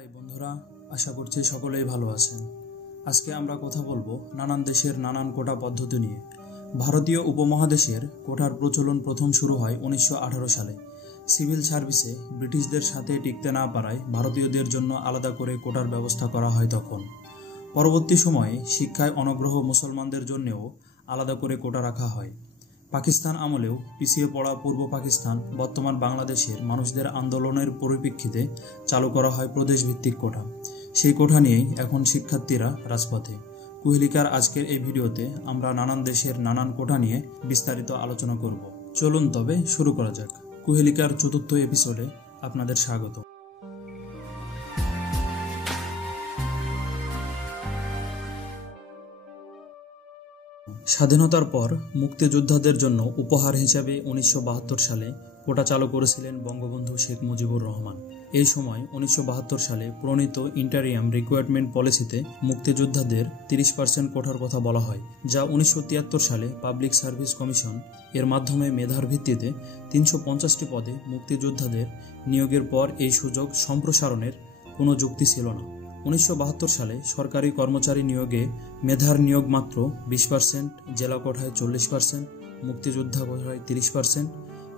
High বন্ধুরা, আশা করছি সকলেই ভালো আছেন। আজকে আমরা কথা বলবো নানান দেশের নানান কোটা পদ্ধতি নিয়ে। ভারতীয় উপমহাদেশের কোটার প্রচলন প্রথম শুরু হয় 1918 সালে। সিভিল সার্ভিসে ব্রিটিশদের সাথে টিকতে না পারায় ভারতীয়দের জন্য আলাদা করে কোটার ব্যবস্থা করা হয় তখন। পরবর্তী সময়ে শিক্ষায় অনগ্রহ মুসলমানদের জন্যও আলাদা করে কোটা রাখা হয়। পাকিস্তান আমলেও পিছিয়ে পড়া পূর্ব পাকিস্তান, বর্তমান বাংলাদেশের মানুষদের আন্দোলনের পরিপ্রেক্ষিতে চালু করা হয় প্রদেশভিত্তিক কোটা। সেই কোটা নিয়েই এখন শিক্ষার্থীরা রাজপথে। কুহেলিকার আজকের এই ভিডিওতে আমরা নানান দেশের নানান কোটা নিয়ে বিস্তারিত আলোচনা করব। চলুন তবে শুরু করা যাক। কুহেলিকার চতুর্থ এপিসোডে আপনাদের স্বাগত। স্বাধীনতার পর মুক্তিযোদ্ধাদের জন্য উপহার হিসাবে 1972 সালে কোটা চালু করেছিলেন বঙ্গবন্ধু শেখ মুজিবুর রহমান। এই সময় 1972 সালে প্রণীত ইন্টারিয়াম রিকোয়ারমেন্ট পলিসিতে মুক্তিযোদ্ধাদের 30% কোটার কথা বলা হয়, যা 1973 সালে পাবলিক সার্ভিস কমিশন এর মাধ্যমে মেধার ভিত্তিতে 350টি পদে মুক্তিযোদ্ধাদের নিয়োগের পর এই সুযোগ সম্প্রসারণের কোনো যুক্তি ছিল না। 1972 সালে সরকারি কর্মচারী নিয়োগে মেধার নিয়োগ মাত্র 20%, জেলা কোটায় 40%, মুক্তিযোদ্ধা কোটায় 30%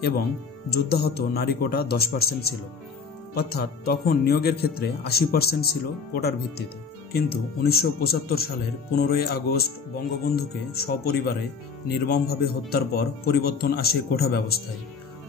এবং যুদ্ধাহত নারী কোটা 10% ছিল। অর্থাৎ তখন নিয়োগের ক্ষেত্রে 80% ছিল কোটার ভিত্তিতে। কিন্তু 1975 সালের 15ই আগস্ট বঙ্গবন্ধুকে সপরিবারে নির্মমভাবে হত্যার পর পরিবর্তন আসে কোটা ব্যবস্থায়।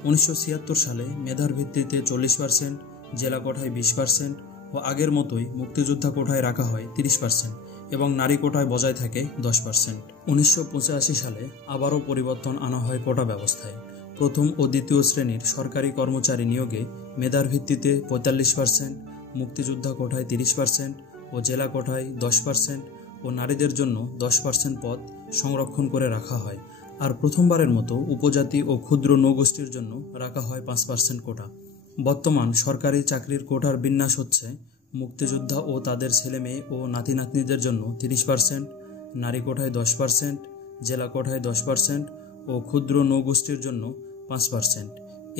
1976 সালে মেধার ভিত্তিতে 40%, জেলা কোটায় 20% ও আগের মতোই মুক্তিযোদ্ধা কোটায় রাখা হয় 30% এবং নারী কোটায় বজায় থাকে 10%। 1985 সালে আবারও পরিবর্তন আনা হয় কোটা ব্যবস্থায়। প্রথম ও দ্বিতীয় শ্রেণীর সরকারি কর্মচারী নিয়োগে মেধার ভিত্তিতে 45%, মুক্তিযোদ্ধা কোটায় 30% ও জেলা কোটায় 10% ও নারীদের জন্য 10% পদ সংরক্ষণ করে রাখা হয়। আর প্রথমবারের মতো উপজাতি ও ক্ষুদ্র নৌগোষ্ঠীর জন্য রাখা হয় 5% কোটা। বর্তমান সরকারি চাকরির কোটার বিন্যাস হচ্ছে: মুক্তিযোদ্ধা ও তাদের ছেলে মেয়ে ও নাতি নাতনিদের জন্য 30%, নারী কোটায় 10%, জেলা কোটায় 10% ও ক্ষুদ্র নৌগোষ্ঠীর জন্য 5%।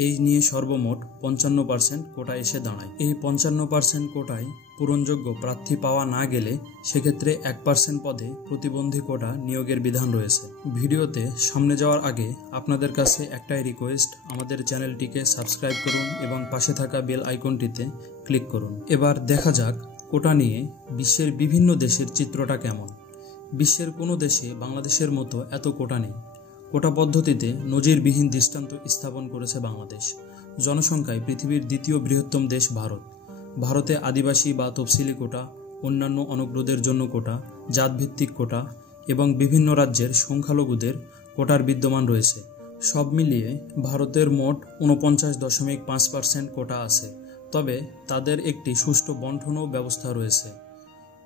এই নিয়ে সর্বমোট 55% কোটা এসে দাঁড়ায়। এই 55% কোটায় পূরণযোগ্য প্রার্থী পাওয়া না গেলে সেক্ষেত্রে 1% পদে প্রতিবন্ধী কোটা নিয়োগের বিধান রয়েছে। ভিডিওতে সামনে যাওয়ার আগে আপনাদের কাছে একটাই রিকোয়েস্ট, আমাদের চ্যানেলটিকে সাবস্ক্রাইব করুন এবং পাশে থাকা বেল আইকনটিতে ক্লিক করুন। এবার দেখা যাক কোটা নিয়ে বিশ্বের বিভিন্ন দেশের চিত্রটা কেমন। বিশ্বের কোনো দেশে বাংলাদেশের মতো এত কোটা নেই। কোটা পদ্ধতিতে নজিরবিহীন দৃষ্টান্ত স্থাপন করেছে বাংলাদেশ। জনসংখ্যায় পৃথিবীর দ্বিতীয় বৃহত্তম দেশ ভারত। ভারতে আদিবাসী বা তফসিলি কোটা, অন্যান্য অনগ্রদের জন্য কোটা, জাতভিত্তিক কোটা এবং বিভিন্ন রাজ্যের সংখ্যালঘুদের কোটার বিদ্যমান রয়েছে। সব মিলিয়ে ভারতের মোট 49.5% কোটা আছে। তবে তাদের একটি সুষ্ঠু বণ্টনও ব্যবস্থা রয়েছে।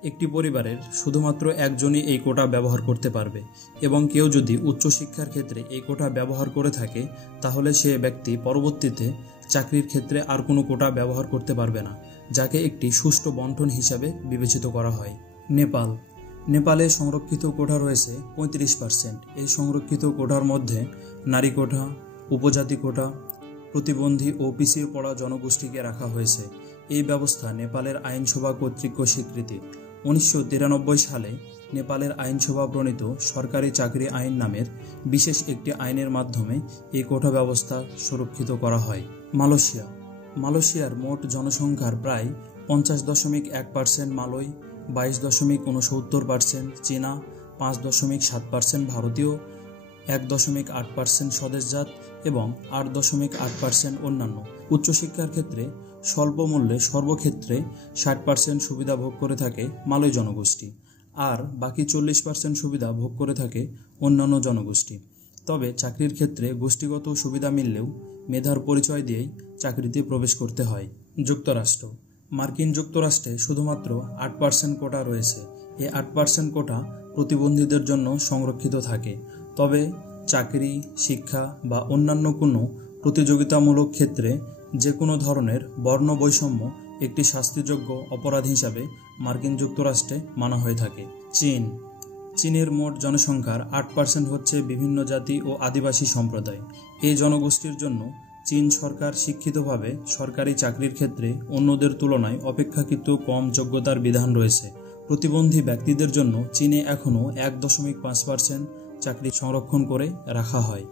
একটি পরিবারের শুধুমাত্র একজনই এই কোটা ব্যবহার করতে পারবে এবং কেউ যদি উচ্চশিক্ষার ক্ষেত্রে এই কোটা ব্যবহার করে থাকে তাহলে সে ব্যক্তি পরবর্তীতে চাকরির ক্ষেত্রে আর কোনো কোটা ব্যবহার করতে পারবে না, যাকে একটি সুষ্ঠু বণ্টন হিসাবে বিবেচিত করা হয়। নেপালে সংরক্ষিত কোটা রয়েছে 35%। এই সংরক্ষিত কোটার মধ্যে নারী কোটা, উপজাতি কোটা, প্রতিবন্ধী ও পিছিয়ে পড়া জনগোষ্ঠীকে রাখা হয়েছে। এই ব্যবস্থা নেপালের আইনসভা কর্তৃক স্বীকৃতি। 1993 সালে নেপালের আইনসভা প্রণীত সরকারি চাকরি আইন নামের বিশেষ একটি আইনের মাধ্যমে এই কোটা ব্যবস্থা সুরক্ষিত করা হয়। মালয়েশিয়ার মোট জনসংখ্যার প্রায় 50.1% মালয়, 22.69% চীনা, 5.7% ভারতীয়, 1.8% স্বদেশজাত এবং 8.8% অন্যান্য। উচ্চশিক্ষার ক্ষেত্রে স্বল্প মূল্যে সর্বক্ষেত্রে 60% সুবিধা ভোগ করে থাকে মালয় জনগোষ্ঠী, আর বাকি 40% সুবিধা ভোগ করে থাকে অন্যান্য জনগোষ্ঠী। তবে চাকরির ক্ষেত্রে গোষ্ঠীগত সুবিধা মিললেও মেধার পরিচয় দিয়েই চাকরিতে প্রবেশ করতে হয়। মার্কিন যুক্তরাষ্ট্রে শুধুমাত্র 8% কোটা রয়েছে। এই 8% কোটা প্রতিবন্ধীদের জন্য সংরক্ষিত থাকে। তবে চাকরি, শিক্ষা বা অন্যান্য কোনো প্রতিযোগিতামূলক ক্ষেত্রে যে কোনো ধরনের বর্ণ বৈষম্য একটি শাস্তিযোগ্য অপরাধ হিসাবে মার্কিন যুক্তরাষ্ট্রে মানা হয়ে থাকে। চীনের মোট জনসংখ্যার 8% হচ্ছে বিভিন্ন জাতি ও আদিবাসী সম্প্রদায়। এই জনগোষ্ঠীর জন্য চীন সরকার শিক্ষিতভাবে সরকারি চাকরির ক্ষেত্রে অন্যদের তুলনায় অপেক্ষাকৃত কম যোগ্যতার বিধান রয়েছে। প্রতিবন্ধী ব্যক্তিদের জন্য চীনে এখনও 1.5% চাকরি সংরক্ষণ করে রাখা হয়।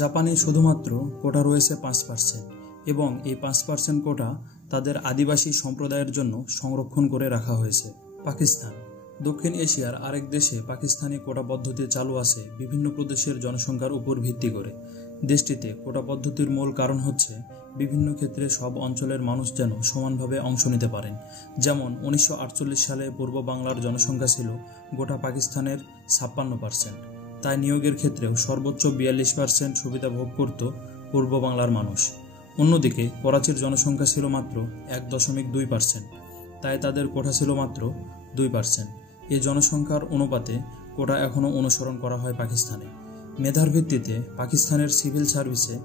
জাপানে শুধুমাত্র কোটা রয়েছে 5% এবং এই 5% কোটা তাদের আদিবাসী সম্প্রদায়ের জন্য সংরক্ষণ করে রাখা হয়েছে। পাকিস্তান দক্ষিণ এশিয়ার আরেক দেশে পাকিস্তানি কোটা পদ্ধতি চালু আছে বিভিন্ন প্রদেশের জনসংখ্যার উপর ভিত্তি করে। দেশটিতে কোটা পদ্ধতির মূল কারণ হচ্ছে বিভিন্ন ক্ষেত্রে সব অঞ্চলের মানুষ যেন সমানভাবে অংশ নিতে পারেন। যেমন 1948 সালে পূর্ব বাংলার জনসংখ্যা ছিল গোটা পাকিস্তানের 56%, তাই নিয়োগের ক্ষেত্রেও সর্বোচ্চ 42% সুবিধা ভোগ করত পূর্ব বাংলার মানুষ। অন্যদিকে করাচির জনসংখ্যা ছিল মাত্র 1.2%, তাই তাদের কোটা ছিল মাত্র 2%। এই জনসংখ্যার অনুপাতে কোটা এখনও অনুসরণ করা হয় পাকিস্তানে। মেধার ভিত্তিতে পাকিস্তানের সিভিল সার্ভিসে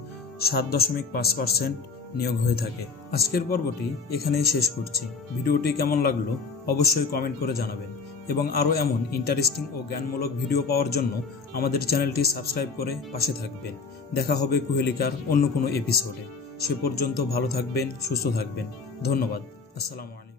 7.5% নিয়োগ হয়ে থাকে। আজকের পর্বটি এখানেই শেষ করছি। ভিডিওটি কেমন লাগলো অবশ্যই কমেন্ট করে জানাবেন এবং আরও এমন ইন্টারেস্টিং ও জ্ঞানমূলক ভিডিও পাওয়ার জন্য আমাদের চ্যানেলটি সাবস্ক্রাইব করে পাশে থাকবেন। দেখা হবে কুহেলিকার অন্য কোনো এপিসোডে। সে পর্যন্ত ভালো থাকবেন, সুস্থ থাকবেন। ধন্যবাদ। আসসালামু আলাইকুম।